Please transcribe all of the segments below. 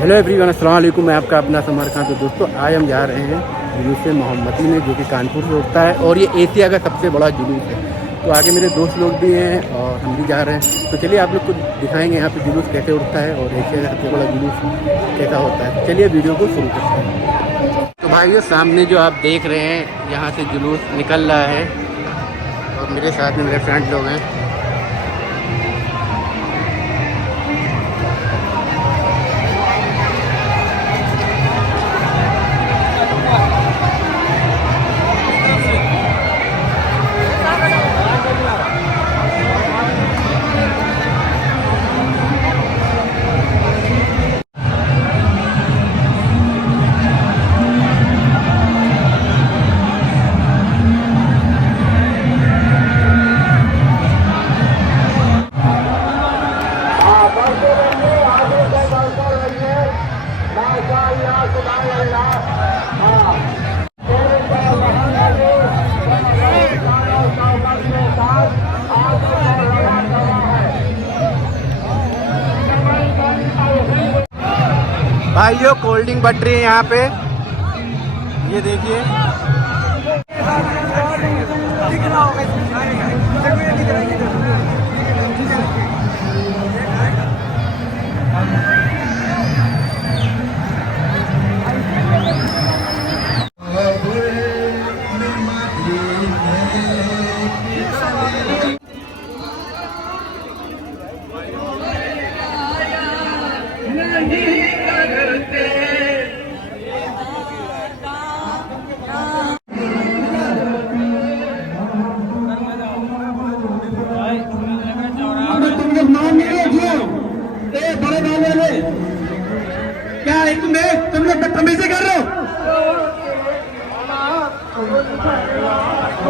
Hello everyone, अस्सलाम वालेकुम। मैं आपका अपना समर खान। तो दोस्तों, आज हम जा रहे हैं जुलूस मोहम्मदी में, जो कि कानपुर से उठता है और ये एशिया का सबसे बड़ा जुलूस है। तो आगे मेरे दोस्त लोग भी हैं और हम भी जा रहे हैं। तो चलिए आप लोग को दिखाएंगे यहाँ पे जुलूस कैसे उठता है और एशिया का सबसे बड़ा जुलूस कैसा होता है। चलिए वीडियो को शुरू करते हैं। तो भाइयों, सामने जो आप देख रहे हैं, यहाँ से जुलूस निकल रहा है और मेरे साथ में मेरे फ्रेंड लोग हैं। भाइयों, कोल्ड ड्रिंक बट रही है यहाँ पे, ये देखिए। क्या तुम लोग बदतमीजी कर रहे हो?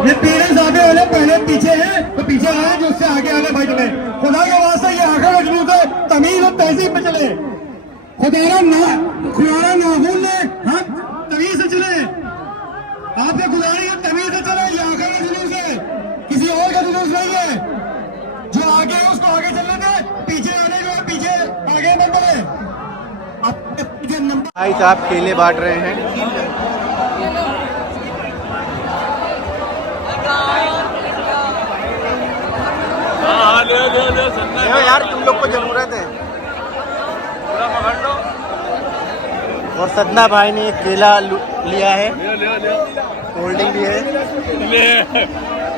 ये पेरेंट्स आगे वाले पहले पीछे हैं तो पीछे आए, जो उससे आगे आने भाई तुम्हें खुदा के वास्ते ये आखिर मजबूत है, तमीज और तहजीब में चले। खुदारा नागुल ने हम तमीज से चले, आपने खुदारी तमीज से चले। ये आखिर का जुलूस है, किसी और का जुलूस नहीं है। जो आगे है उसको आगे चलने दे, पीछे आने जो पीछे आगे मत बढ़े। भाई साहब केले बांट रहे हैं। ले यार, तुम लोग को जरूरत है। और सदना भाई ने एक केला लिया है, कोल्ड ड्रिंक भी है।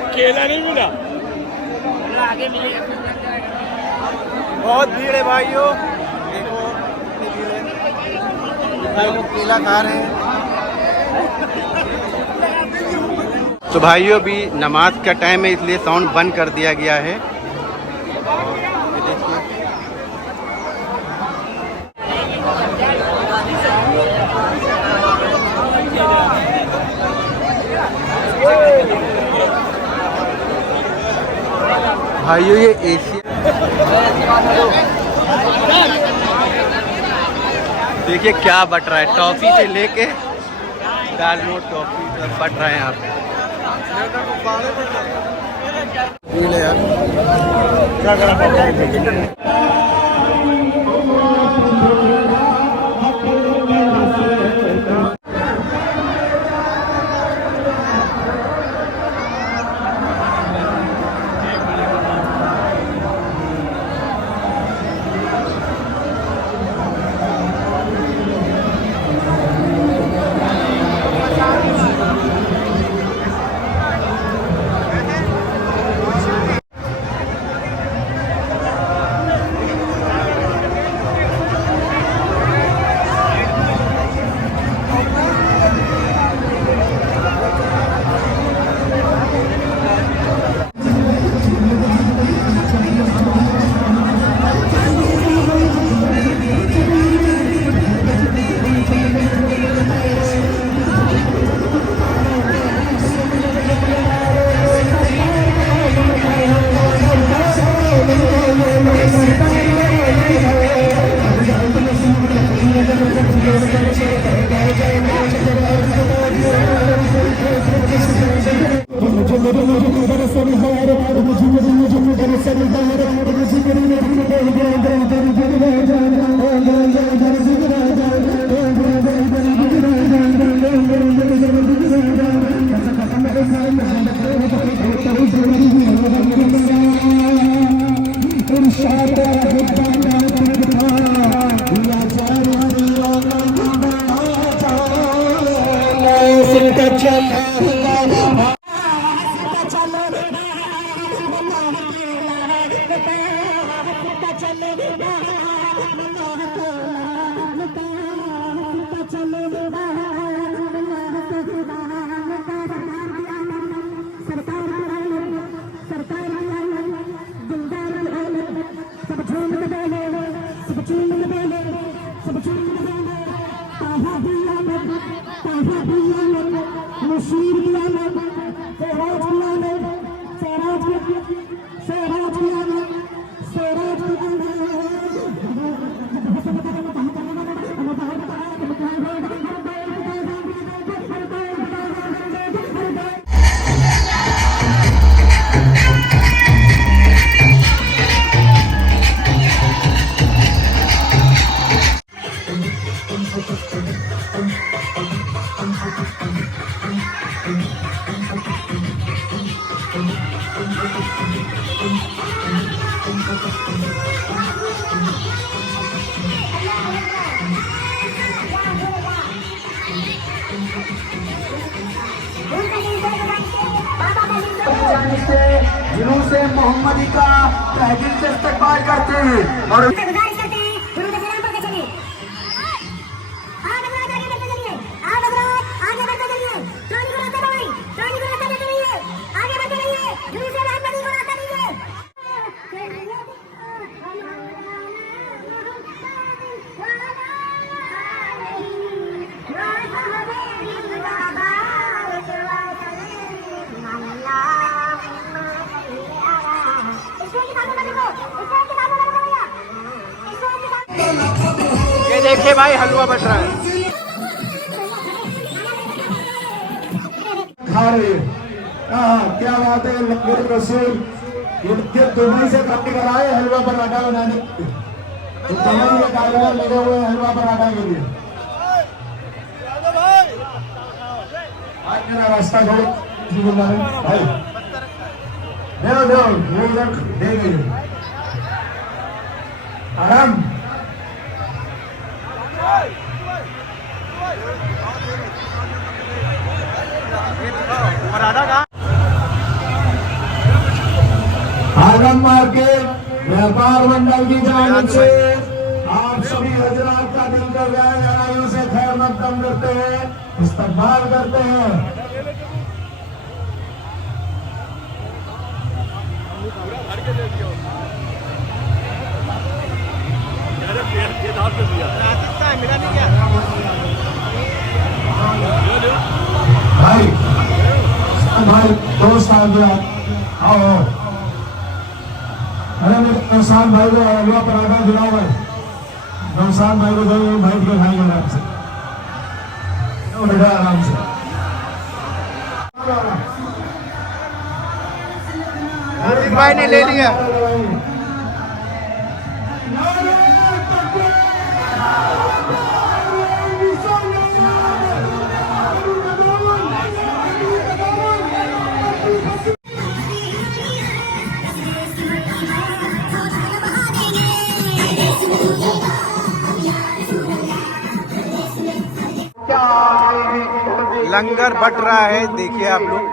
केला नहीं मिला, आगे मिलेगा। बहुत भीड़ है भाइयों, देखो भाई लोग केला खा रहे हैं। तो भाइयों, भी नमाज का टाइम है, इसलिए साउंड बंद कर दिया गया है। भाइयों, ये एशिया देखिए क्या बट रहा है, टॉफी से लेके दाल नोट टॉफी सब बट रहा है यहाँ पे। जुलूस मोहम्मदी का तहजीब से इस्तकबाल करते हैं और गुजारिश करते हैं दुरूद सलाम पढ़ के चलिए। आप हजरात आगे बढ़ते चलिए, आप हजरात आगे बढ़ते चलिए, ट्रॉली को रास्ता दबाएं, ट्रॉली को रास्ता देते रहिए, आगे बढ़ते रहिए, जुलूस मोहम्मदी को रास्ता दीजिए। ये देखिए भाई हलवा बच रहा है। क्या बात है लंगर रसूल ये दुबई से कपड़े कराए हलवा पराठा बनाने तो दुबई के कारीगर लगे हुए हैं हलवा पराठा के लिए। आज मेरा रास्ता छोड़ो भाई दो ये रख देंगे आराम। आलम मार्केट व्यापार मंडल की जानिब से आप सभी हजरात का दिल कर गहराइयों से खैर मकदम करते हैं, इस्तकबाल करते हैं। भाई भाई दोस्त आ गया आओ। अरे मेरे नौसान भाई को हलवा पराठा खिलाओ भाई। नौसान भाई को दो बैठ के खाएंगे आराम से बेटा आराम से। हार्दिक भाई ने ले लिया। लंगर बट रहा है, देखिए आप लोग।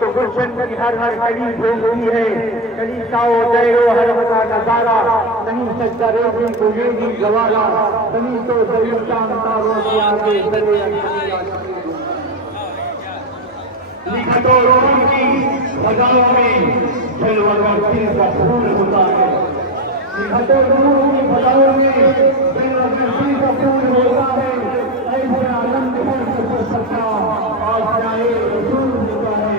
तो गुलशन की हर गली भेजती है गली खाओ जयो हर का नजारा नहीं सकता रेजी को ये भी गवारा नहीं तो जरूर तारों के आगे लिखतो रोम की फजाओं में जलवा दिल का फूल होता है। लिखतो रोम की फजाओं में जलवा दिल का फूल होता है। ऐसे आनंद में सकता आज जाए रसूल होता है।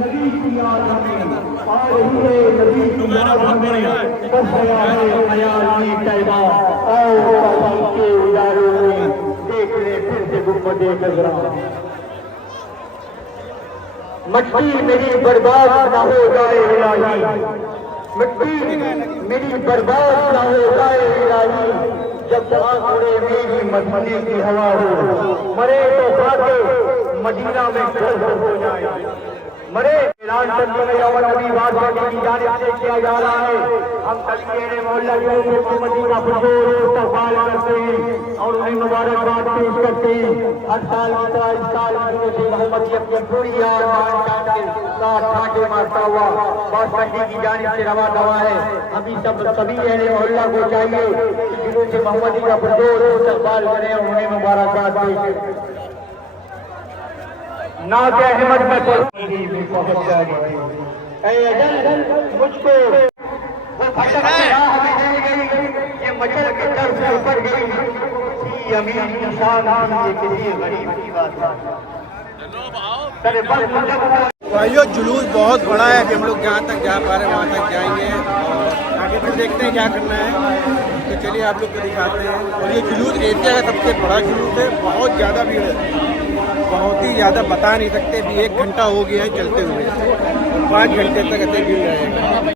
नबी की याद हमें आ रही है नबी की याद हमें बस गया है हयाती तैबा आओ बाबा के उजालों में देख ले फिर से गुम्बदे खज़रा। मिट्टी मेरी बर्बाद ना हो जाए इलाही, मिट्टी मेरी बर्बाद ना हो जाए इलाही। जब आंखों मेरी मदीने की हवा हो मरे तो खाके मदीना में घर हो जाए। मरे ऐलान नबी बात की जानिब से किया जा रहा है। हम सभी मोहल्ला के मोहम्मदी का पुरजोर इस्तकबाल करते हैं और उन्हें मुबारकबाद पेश करते हैं। हर साल की तरह इस साल मोहम्मदी अपनी पूरी ठाके मारता हुआ बास मंडी की जानिब से रवा दवा है। अभी सभी मोहल्ला को चाहिए कि जिलों से मोहम्मदी का पुरजोर इस्तकबाल करें और उन्हें मुबारकबाद पेश करें। ना के अहमद में पहुंच जाएगी मुझको वो कि अमीर इंसान ये किसी गरीब की बात है। चले बस भाइयों जुलूस बहुत बड़ा है। अभी हम लोग जहाँ तक जा पा रहे हैं वहाँ तक जाएंगे और आगे फिर देखते हैं क्या करना है। तो चलिए आप लोग को दिखाते हैं। और ये जुलूस एशिया का सबसे बड़ा जुलूस है। बहुत ज़्यादा भीड़ है, बहुत ही ज़्यादा, बता नहीं सकते। अभी 1 घंटा हो गया है चलते हुए, 5 घंटे तक ऐसे भीड़ रहेगा।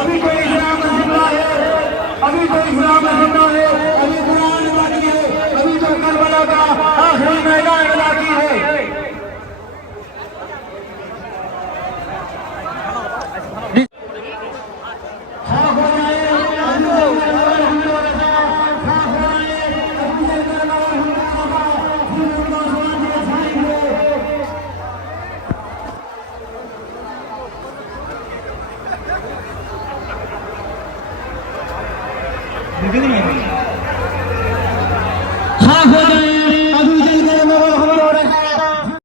अभी कोई इस्लाम नहीं है, अभी कोई इस्लाम नहीं है, अभी कुरान बाकी है, अभी तो करबला का आखिरी मैदान बाकी है।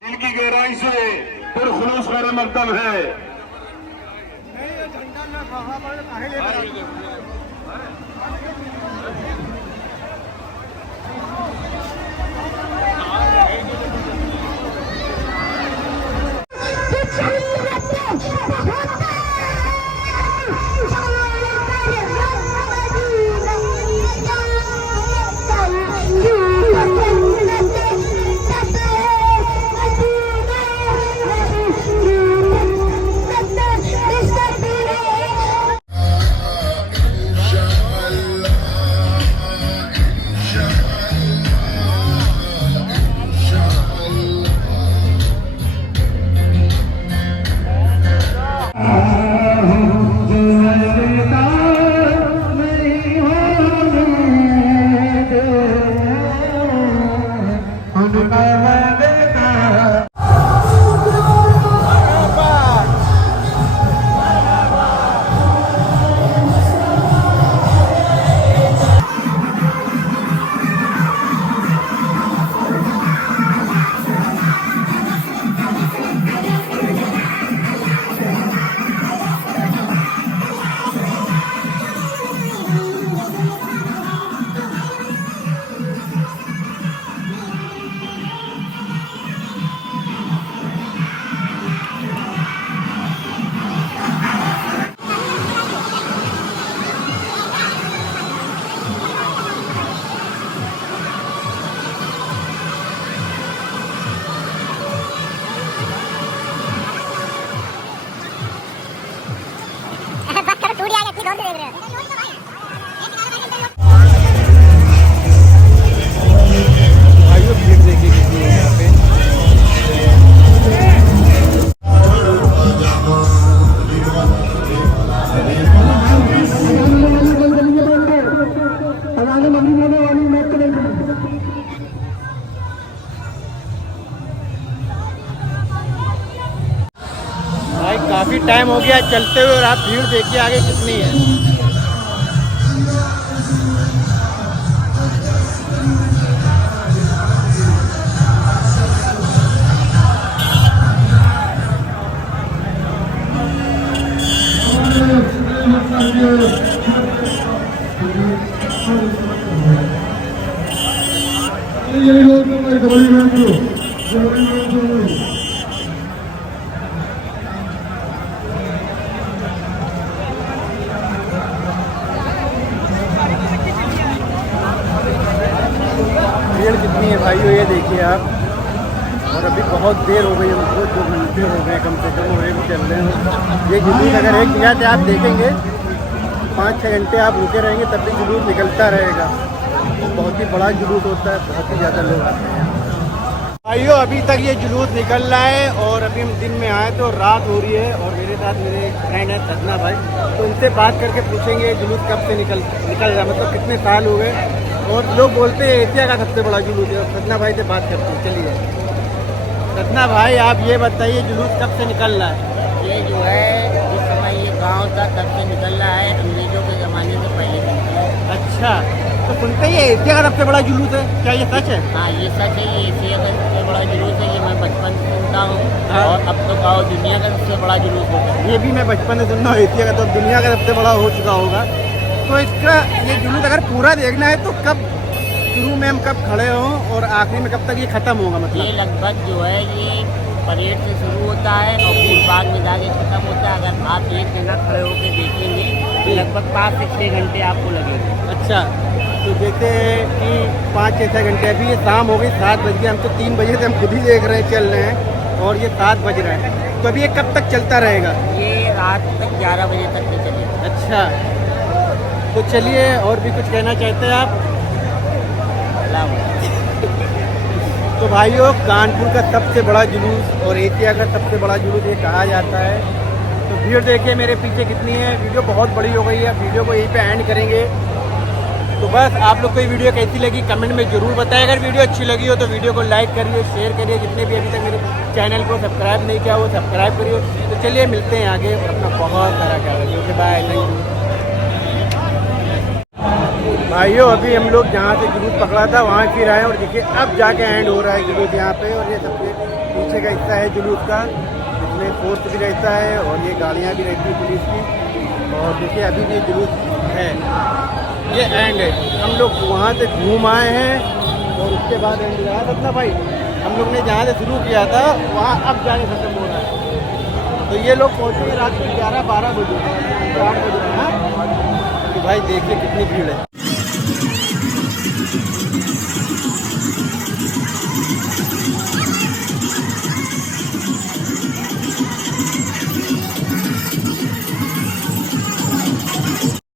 दिल की गहराई से पुरखुलूस मेरा मकतब है। बस करो, टूट जाएगा, इतनी दूर से देख रहे हो। भाइयों भीड़ देखिए कितनी है यहाँ पे। भाई काफ़ी टाइम हो गया चलते हुए और आप भीड़ देखिए आगे कितनी है। भीड़ कितनी है भाइयों ये देखिए आप। और अभी बहुत देर हो गई हमको, 2 घंटे हो गए कम से कम, और चल रहे हैं। ये जुलूस अगर एक जगह से आप देखेंगे 5-6 घंटे आप रुके रहेंगे तब भी जुलूस निकलता रहेगा। बहुत ही बड़ा जुलूस होता है, बहुत ही ज़्यादा लोग आते हैं भाइयों। अभी तक ये जुलूस निकल रहा है और अभी हम दिन में आए तो रात हो रही है। और मेरे साथ मेरे एक फ्रेंड है सजना भाई, तो उनसे बात करके पूछेंगे जुलूस कब से निकल रहा है, मतलब कितने साल हो गए। और लोग बोलते हैं एशिया का सबसे बड़ा जुलूस है। सजना भाई से बात करते हैं, चलिए। सतना भाई आप ये बताइए जुलूस कब से निकल रहा है? ये जो है इस समय ये गांव था तब से निकल रहा है, अंग्रेजों के ज़माने से पहले से निकला है। अच्छा, तो सुनते ही एशिया का सबसे बड़ा जुलूस है, क्या ये सच है? हाँ ये सच है, ये एशिया का सबसे बड़ा जुलूस है। ये मैं बचपन से सुनता हूँ हाँ। और अब तो गाँव दुनिया का सबसे बड़ा जुलूस होता है। ये भी मैं बचपन से सुन रहा हूँ एशिया का, तो अब दुनिया का सबसे बड़ा हो चुका होगा। तो इसका ये जुलूस अगर पूरा देखना है तो कब शुरू में हम कब खड़े हों और आखिरी में कब तक ये ख़त्म होगा? ये मतलब लगभग जो है ये परेड से शुरू होता है और फिर बाद में जाके खत्म होता है। अगर आप एक जगह खड़े होकर देखेंगे तो लगभग 5 से 6 घंटे आपको लगेंगे। अच्छा, तो देखते हैं कि 5 से 6 घंटे, अभी ये शाम हो गई, 7 बज गए, हम तो 3 बजे से हम खुद ही देख रहे हैं, चल रहे हैं और ये 7 बज रहे हैं। तो अभी ये कब तक चलता रहेगा? ये रात तक 11 बजे तक के चलेगा। अच्छा, तो चलिए, और भी कुछ कहना चाहते हैं आप? तो भाइयों, कानपुर का सबसे बड़ा जुलूस और एशिया का सबसे बड़ा जुलूस ये कहा जाता है। तो भीड़ देखिए मेरे पीछे कितनी है। वीडियो बहुत बड़ी हो गई है, अब वीडियो को यहीं पे एंड करेंगे। तो बस आप लोग को ये वीडियो कैसी लगी कमेंट में ज़रूर बताएं। अगर वीडियो अच्छी लगी हो तो वीडियो को लाइक करिए, शेयर करिए। जितने भी अभी तक मेरे चैनल को सब्सक्राइब नहीं किया वो सब्सक्राइब करिए। तो चलिए मिलते हैं आगे, और अपना बहुत सारा ख्याल रखिए। Okay, bye, thank you. भाइयों, अभी हम लोग जहाँ से जुलूस पकड़ा था वहाँ फिर आए और देखिए अब जाके एंड हो रहा है जुलूस यहाँ पे। और ये सबसे पीछे का हिस्सा है जुलूस का, जिसमें फोर्स भी रहता है और ये गाड़ियाँ भी रहती है पुलिस की। और देखिए अभी भी जुलूस है, ये एंड है। हम लोग वहाँ से घूम आए हैं और उसके बाद एंड हुआ है। सपना भाई, हम लोग ने जहाँ से शुरू किया था वहाँ अब जाके खत्म हो रहा है। तो ये लोग पहुँचेंगे रात को 11-12 बजे, 8 बजे। हाँ, तो भाई देखिए कितनी भीड़ है।